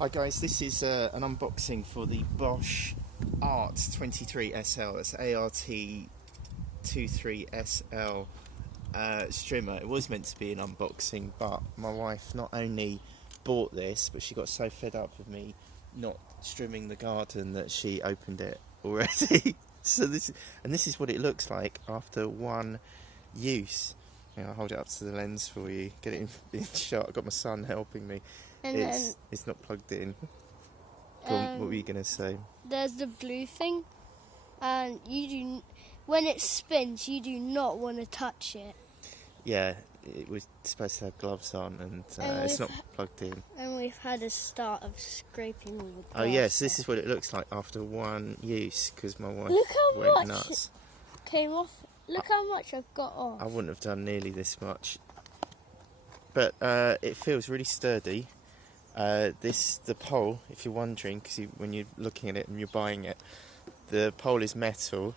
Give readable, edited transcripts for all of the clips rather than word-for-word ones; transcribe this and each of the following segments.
Hi guys, this is an unboxing for the Bosch ART 23 SL. It's ART23SL strimmer. It was meant to be an unboxing, but my wife not only bought this, but she got so fed up with me not strimming the garden that she opened it already. So this is what it looks like after one use. I'll hold it up to the lens for you, get it in shot. I've got my son helping me. And It's not plugged in. What were you going to say? There's the blue thing, and when it spins, you do not want to touch it. Yeah, it was supposed to have gloves on, and it's not plugged in. And we've had a start of scraping all the glass. Oh yes, this is what it looks like after one use, because my wife went nuts. Came off. Look how much I've got off. I wouldn't have done nearly this much, but it feels really sturdy. The pole, if you're wondering, because when you're looking at it and you're buying it, the pole is metal.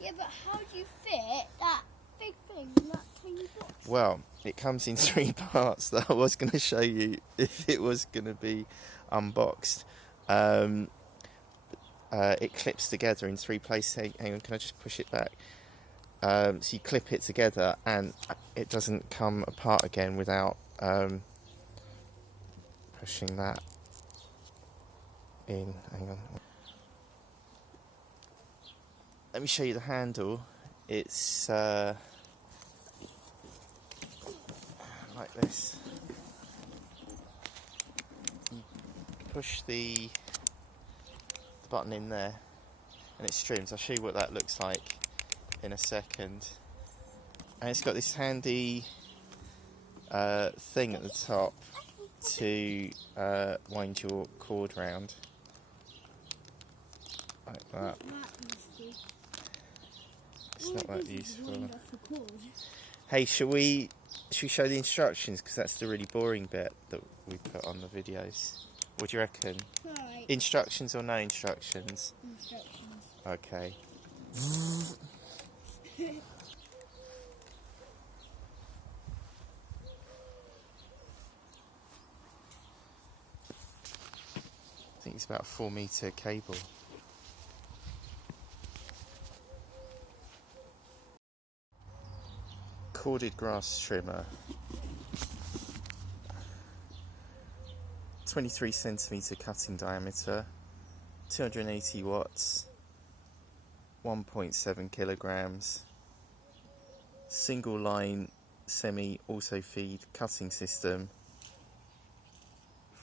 Yeah, but how do you fit that big thing in that tiny box? Well, it comes in three parts that I was going to show you if it was going to be unboxed. It clips together in three places. Hang on, can I just push it back? So you clip it together and it doesn't come apart again without pushing that in. Hang on. Let me show you the handle. It's like this. You push the button in there and it streams. I'll show you what that looks like in a second. And it's got this handy thing at the top to wind your cord round like that. It's not that useful. Hey, should we show the instructions, because that's the really boring bit that we put on the videos? What do you reckon? Right. Instructions or no instructions? Instructions. Okay. I think it's about a 4-metre cable. Corded grass trimmer. 23cm cutting diameter. 280 watts. 1.7 kilograms. Single line semi-auto feed cutting system.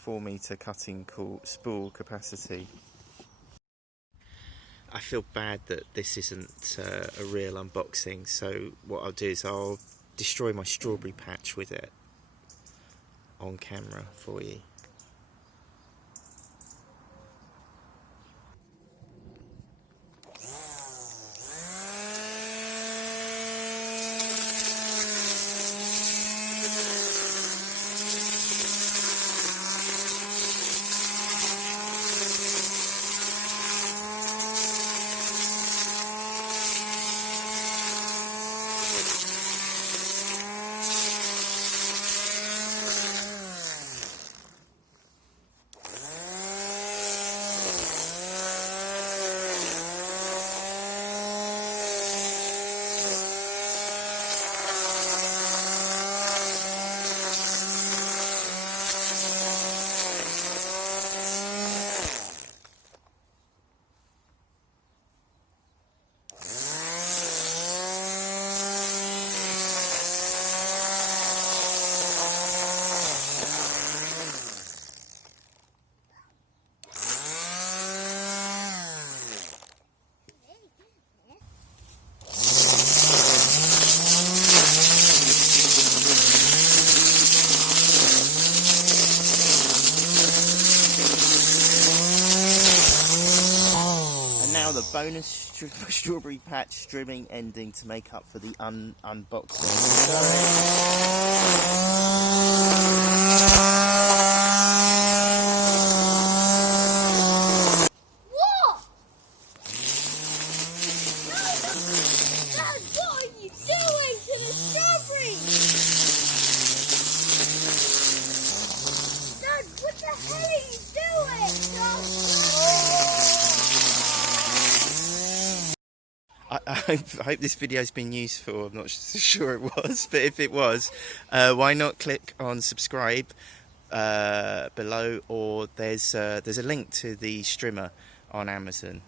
4-metre cutting spool capacity. I feel bad that this isn't a real unboxing, so what I'll do is I'll destroy my strawberry patch with it on camera for you. The bonus strawberry patch trimming ending to make up for the unboxing. What? Dad, what are you doing to the strawberry? Dad, what the hell are you I hope this video's been useful. I'm not sure it was, but if it was, why not click on subscribe below, or there's a link to the Strimmer on Amazon.